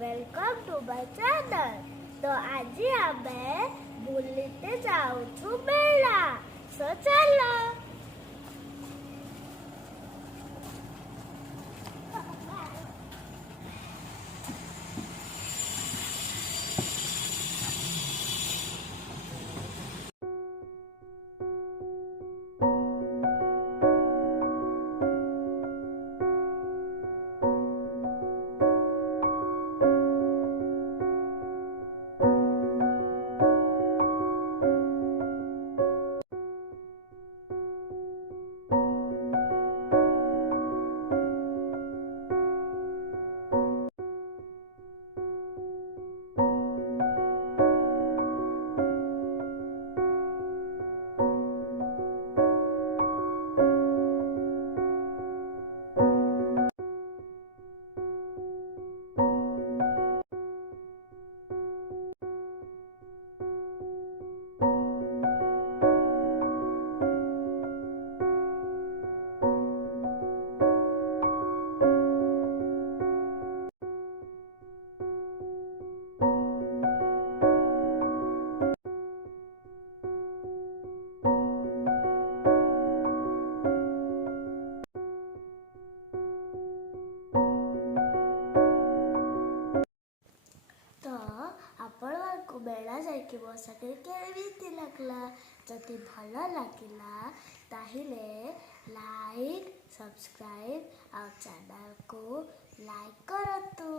Welcome to my channel. तो आज आमे बुलते जाऊँ मेला। सो चलो। आपको मेला जाइए बसा केमिति लगला। जदि भल लगिला ताहिले लाइक सब्सक्राइब और चैनल को लाइक करतु।